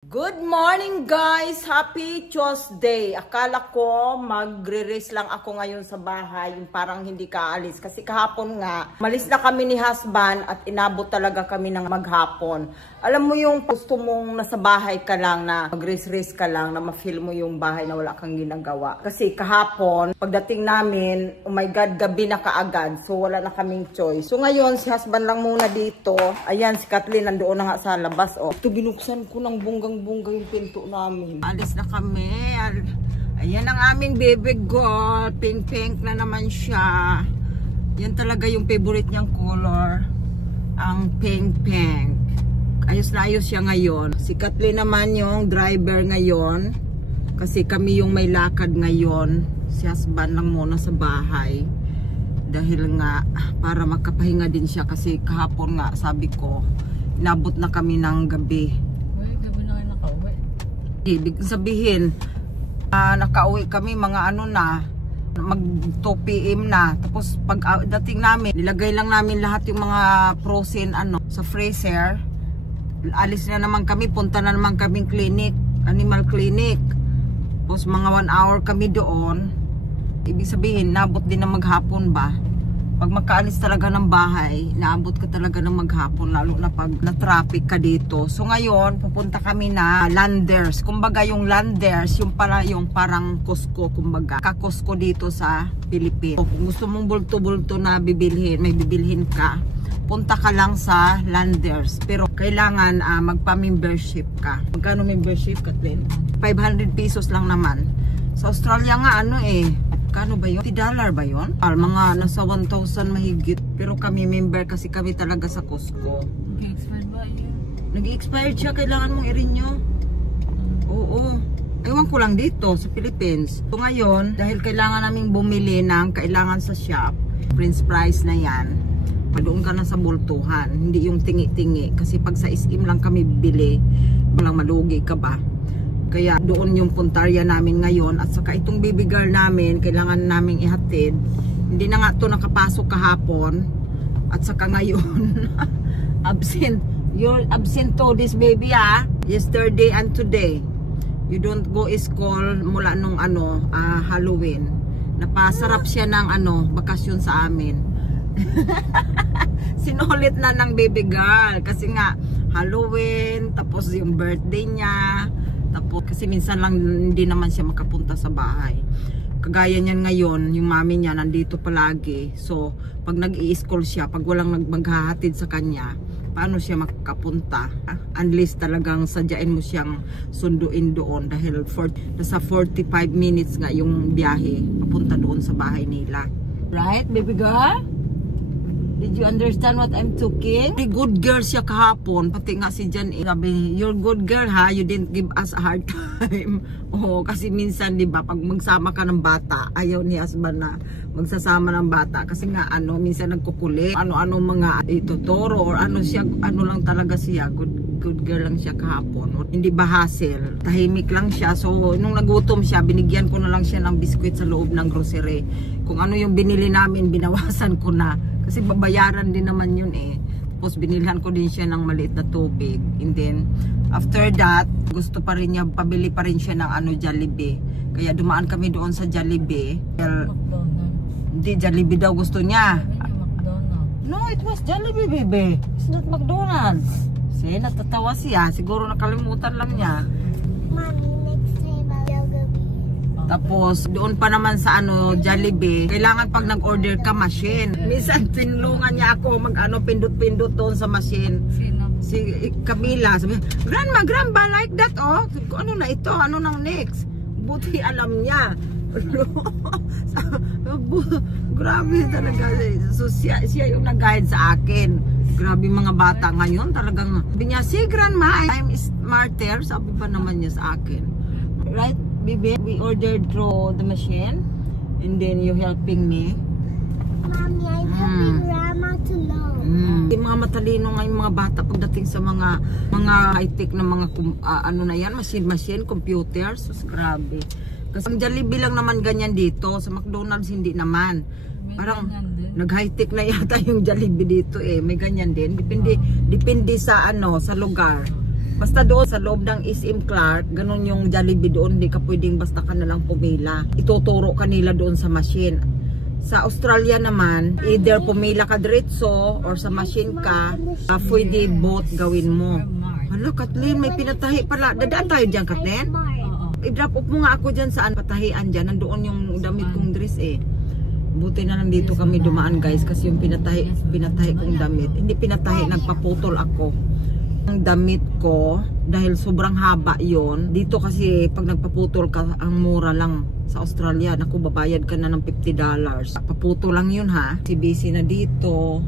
Good morning guys! Happy Tuesday! Akala ko magre-rest lang ako ngayon sa bahay, yung parang hindi kaalis. Kasi kahapon nga, malis na kami ni husband at inabot talaga kami ng maghapon. Alam mo yung gusto mong nasa bahay ka lang na mag-rest ka lang, na ma-feel mo yung bahay na wala kang ginagawa. Kasi kahapon, pagdating namin, oh my God, gabi na kaagad. So wala na kaming choice. So ngayon, si husband lang muna dito. Ayan, si Kathleen nandoon na nga sa labas. Oh. Ito binuksan ko ng bunggang yung pinto namin. Alis na kami. Ayan ang aming baby girl. Pink na naman siya. Yan talaga yung favorite niyang color. Ang pink. Ayos na ayos siya ngayon. Si Kathleen naman yung driver ngayon. Kasi kami yung may lakad ngayon. Si husband lang muna sa bahay. Dahil nga para magkapahinga din siya. Kasi kahapon nga sabi ko, inabot na kami ng gabi. Ibig sabihin, nakauwi kami mga ano na, mag 2 PM na. Tapos pag dating namin, nilagay lang namin lahat yung mga frozen sa freezer. Alis na naman kami, punta na naman kaming clinic, animal clinic. Tapos mga 1 hour kami doon. Ibig sabihin, naabot din na maghapon ba? Pag makaalis talaga ng bahay, naabot ka talaga ng maghapon, lalo na pag na-traffic ka dito. So ngayon, pupunta kami na Landers. Kumbaga yung Landers, yung parang Costco, kumbaga. Ka-Costco dito sa Philippines. So, kung gusto mong bulto-bulto na bibilhin, may bibilhin ka, punta ka lang sa Landers. Pero kailangan magpa-membership ka. Magkano membership, Kathleen? 500 pesos lang naman. Sa Australia nga kano ba yun? $50 ba yun? Mga nasa 1,000 mahigit. Pero kami member kasi kami talaga sa Costco. Nag-expired ba yun? Nag-expired siya. Kailangan mong i-renew. Oo. Ewan ko lang dito sa Philippines. So ngayon, dahil kailangan naming bumili ng kailangan sa shop, Prince Price na yan, doon ka na sa bultuhan. Hindi yung tingi-tingi. Kasi pag sa SM lang kami bili, walang malugi ka ba? Kaya doon yung puntarya namin ngayon. At saka itong baby girl namin, kailangan naming ihatid. Hindi na nga ito nakapasok kahapon. At saka ngayon, absent. You're absent to this baby yesterday and today. You don't go school mula nung Halloween. Napasarap siya ng bakasyon sa amin. Sinulit na ng baby girl. Kasi nga, Halloween, tapos yung birthday niya. Tapos kasi minsan lang hindi naman siya makapunta sa bahay. Kagaya niyan ngayon, yung mami niya nandito palagi. So, pag nag-i-school siya, pag walang maghahatid sa kanya, paano siya makapunta? Unless talagang sadyain mo siyang sunduin doon dahil nasa 45 minutes nga yung biyahe papunta doon sa bahay nila. Right, baby girl? Did you understand what I'm talking? Very good girl siya kahapon. Pati nga si Jan, sabi, you're good girl ha, you didn't give us a hard time. Oo, kasi minsan, di ba, pag magsama ka ng bata, ayaw ni husband na magsasama ng bata. Kasi nga, minsan nagkukulit. Ano mga ituturo or ano lang talaga siya. Good girl lang siya kahapon. Hindi ba hassle? Tahimik lang siya. So, nung nagutom siya, binigyan ko na lang siya ng biskwit sa loob ng grocery. Kung ano yung binili namin, binawasan ko na. Kasi babayaran din naman yun Tapos binilhan ko din siya ng maliit na tubig. And then, after that, gusto pa rin niya, pabili pa rin siya ng Jollibee. Kaya dumaan kami doon sa Jollibee. Hindi, Jollibee daw gusto niya. No, it was Jollibee, baby. It's not McDonald's. See, natatawa siya. Siguro nakalimutan lang niya. Mommy, next time Jollibee. Tapos, doon pa naman sa Jollibee, kailangan pag nag-order ka, machine. Minsan, tinulungan niya ako pindot-pindot doon sa machine. Sino? Si Camila, sabi, Grandma, like that, oh. Ano na ito? Ano nang next? Buti alam niya. Grabe talaga. So, siya yung nag-guide sa akin. Grabe mga bata ngayon. Talagang, sabi niya, si Grandma, I'm smarter. Sabi pa naman niya sa akin. Right? Baby, we ordered through the machine and then you helping me. Mommy, I'm helping Grandma to load. Yung mga matalino ngayon mga bata pagdating sa mga high-tech na mga na yan, machine, computers. So, grabe. Kasi ang Jollibee lang naman ganyan dito. Sa McDonald's hindi naman. Parang nag-high-tech na yata yung Jollibee dito May ganyan din. Depende sa sa lugar. Basta doon sa loob ng SM Clark, ganun yung Jollibee doon, hindi ka pwedeng basta ka na lang pumila. Ituturo ka nila doon sa machine. Sa Australia naman, either pumila ka diretso or sa machine ka, pwede both gawin mo. Hala, Kathleen, may pinatahi pala. Dadaan tayo dyan, Kathleen? I-drop off mo nga ako dyan saan patahian dyan. Nandoon yung damit kong dress eh. Buti na lang dito kami dumaan guys kasi yung pinatahi kong damit. Hindi pinatahi, nagpaputol ako. Ang damit ko, dahil sobrang haba yon. Dito kasi pag nagpaputol ka, ang mura lang. Sa Australia, naku, babayad ka na ng $50. Paputol lang yun ha. Si busy na dito.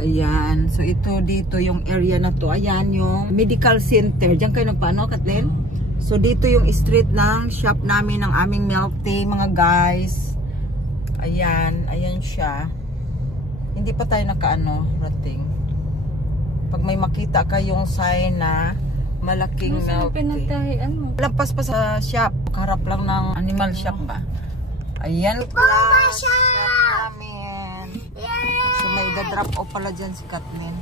Ayan. So ito dito yung area na to. Ayan yung medical center. Diyan kayo nagpaano, Kathleen? So dito yung street ng shop namin ng aming milk tea mga guys. Ayan. Ayan siya. Hindi pa tayo nakaano, rating. Pag may makita kayong sign na malaking milk tea. Lampas pa sa shop. Harap lang ng animal shop ba? Ayan lang. Shop namin. So may drop off pala dyan si Kathleen.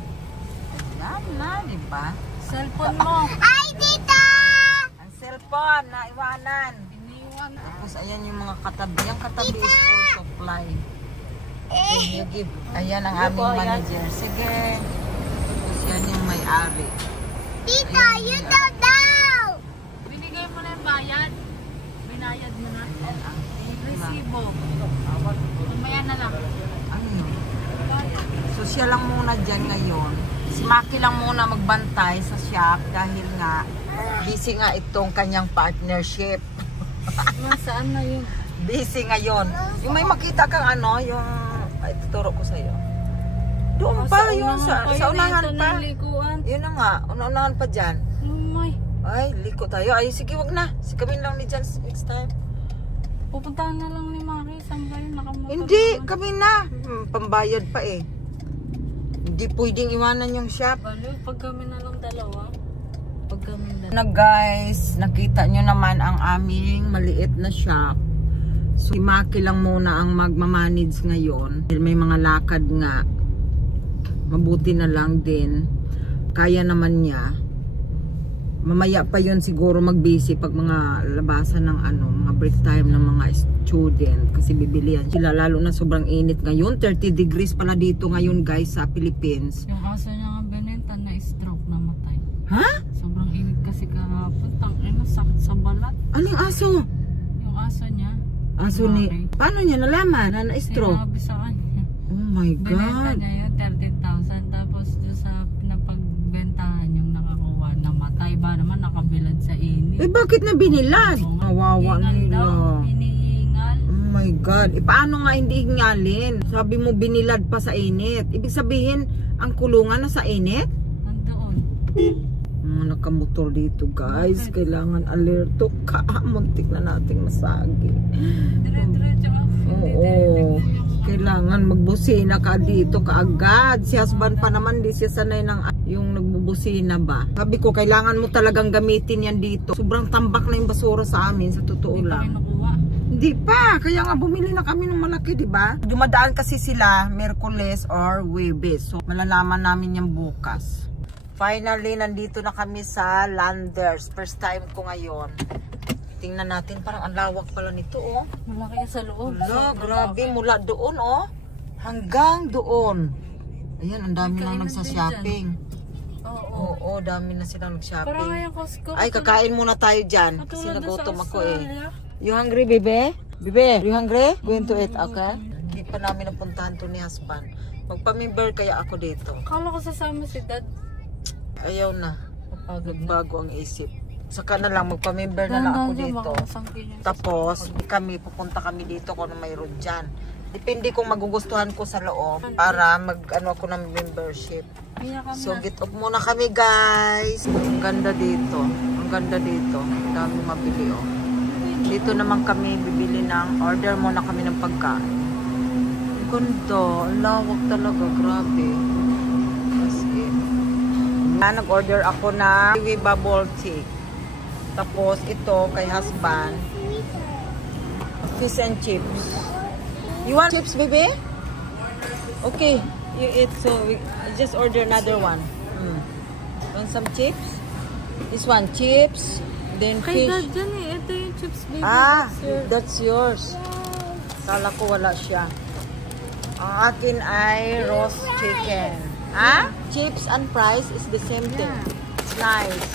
Ayan na, diba? Cellphone mo. Ay, tita! Ang cellphone na iwanan. Tapos ayan yung mga katabi. Yung katabi is full supply. Okay, you give. Ayan ang aming manager. Sige. Tapos yan yung may-ari. Tita, you don't know! Binigay mo na yung bayad. Binayad mo na. Resibo. Mamaya na lang. Ano? So siya lang muna dyan ngayon. Si Maki lang muna magbantay sa shop dahil nga busy nga itong kanyang partnership. Saan na yun? Busy ngayon. Yung may makita kang ano, yung ay tuturo ko sa iyo. Doon pa yung sa unahan pa. Yun na nga, unahan pa diyan. Ay, liko tayo. Ay, sige, wag na. Si kami lang ni Jan next time. Pupuntahan na lang ni Maki. Saan ba yun? Hindi, kami na. Pambayad pa eh. Hindi pwedeng iwanan yung shop. Pag kami na lang dalawa. Pag kami dalawa. Na guys, nakita nyo naman ang aming maliit na shop. So, si Maki lang muna ang magmamanage ngayon. Dahil may mga lakad nga. Mabuti na lang din. Kaya naman niya. Mamaya pa yun siguro mag-busy pag mga labasan ng ano, mga break time ng mga student kasi bibilihan sila, lalo na sobrang init ngayon. 30 degrees pala dito ngayon guys sa Philippines. Yung aso niya nga binenta na stroke na matay. Ha? Sobrang init kasi kahapon. Tangina, sakit sa balat. Anong aso? Yung aso niya. Aso ni... Paano niya nalaman na na-stroke? Sinabi sa kanya. Oh my Binenta God. niya yun, 13,000. Tapos doon sa pinapagbentahan yung nakakuha na matay. Ba naman nakabilad sa init. Eh bakit na binilad? Kawawa nila. Hinihingal. Oh my God. Eh paano nga hindi hingalin? Sabi mo binilad pa sa init. Ibig sabihin, ang kulungan na sa init? Nandoon. Nakamotor dito guys. Kailangan alerto ka. Muntik na nating masagi. Dire-diretso ako. Oo. Kailangan magbusina ka dito kaagad. Si husband pa naman di siya sanay ng yung nagbubusina ba. Sabi ko kailangan mo talagang gamitin yan dito. Sobrang tambak na yung basura sa amin sa totoo lang. Hindi pa. Kaya nga bumili na kami ng malaki, di ba? Dumadaan kasi sila Miyerkules or Huwebes. So malalaman namin yan bukas. Finally, nandito na kami sa Landers. First time ko ngayon. Tingnan natin, parang ang lawak pala nito, oh. Malaki sa loob. Wala, grabe. Mula doon, oh. Hanggang doon. Ayan, ang dami na nagsa-shopping. Oo, dami na silang nag-shopping. Ay, kakain muna tayo dyan. Kasi nagutom ako, eh. You hungry, bebe? Bebe, you hungry? Going to eat, okay? Hindi pa namin napuntahan to ni husband. Magpamimber kaya ako dito. Kala ko sasama si dad. Ayaw na. Nagbago ang isip. Saka na lang, magpamember na lang ako dito. Tapos, pupunta kami dito kung mayroon dyan. Depende kung magugustuhan ko sa loob para mag-ano ako ng membership. So, get off muna kami guys. Ang ganda dito. Ang ganda dito. Ang dami mabili, oh. Dito naman kami bibili ng, order muna kami ng pagkain. Ang ganda. Ang lawak talaga. Grabe. As in. Nag-order ako na kiwi bubble tea. Tapos ito kay husband, fish and chips. You want chips, baby? Okay, you eat. So we just order another one. Want some chips? This one, chips. Then Kay fish. Dad dyan eh. Ito yung chips baby. Ah, That's yours. that's yours. Kala ko wala siya. Ang akin ay roast chicken. Ah? Chips and fries is the same thing. It's nice.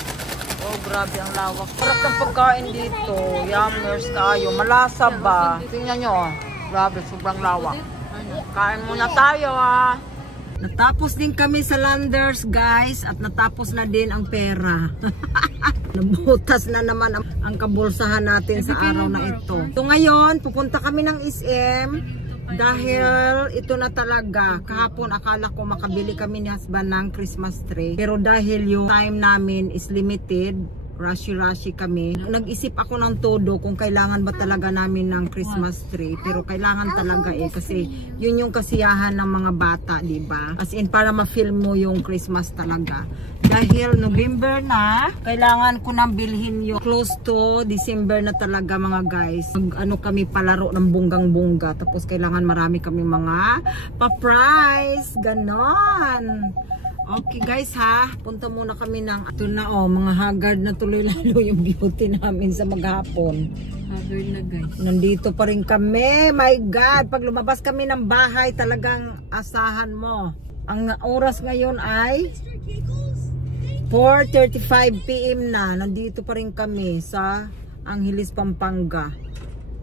Oh, grabe ang lawak. Sarap ng pagkain dito. Yummers kayo. Malasa ba? Tingnan nyo. Oh. Grabe, sobrang lawak. Kain muna tayo ah. Natapos din kami sa Landers guys. At natapos na din ang pera. Nabutas na naman ang kabulsahan natin sa araw na ito. So ngayon, pupunta kami ng SM. Dahil ito na talaga, kahapon akala ko makabili kami ni husband ng Christmas tree. Pero dahil yung time namin is limited, rush-rushy kami. Nag-isip ako ng todo kung kailangan ba talaga namin ng Christmas tree. Pero kailangan talaga eh kasi yun yung kasiyahan ng mga bata, di ba? As in para ma-feel mo yung Christmas talaga. Dahil November na, kailangan ko nang bilhin yung close to December na talaga mga guys. Ano kami palaro ng bunggang-bungga. Tapos kailangan marami kami mga pa-prize. Ganon. Okay guys ha, punta muna kami ng ito na oh, mga haggard na tuloy lalo yung beauty namin sa maghapon. Haggard na guys. Nandito pa rin kami, my God. Pag lumabas kami ng bahay, talagang asahan mo. Ang oras ngayon ay 4:35 PM na. Nandito pa rin kami sa Angeles, Pampanga.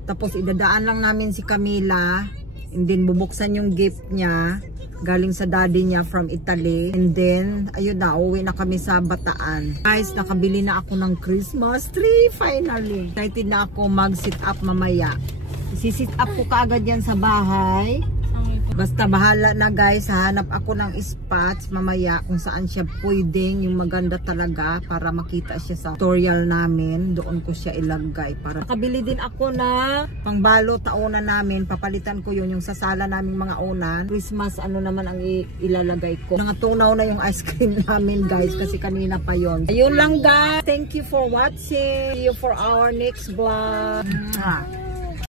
Tapos idadaan lang namin si Camila. And then bubuksan yung gift niya. Galing sa daddy niya from Italy. And then, ayun na, uwi na kami sa Bataan. Guys, nakabili na ako ng Christmas tree finally. Excited na ako mag-sit up mamaya. Si-sit up ko kaagad yan sa bahay. Basta bahala na guys, hanap ako ng spots mamaya kung saan siya pwedeng yung maganda talaga para makita siya sa tutorial namin. Doon ko siya ilagay. Nakabili din ako na pangbalo taonan namin. Papalitan ko yun yung sa sala naming mga unan. Christmas ano naman ang ilalagay ko. Nangatunaw na yung ice cream namin guys kasi kanina pa yon. Ayun lang guys. Thank you for watching. See you for our next vlog.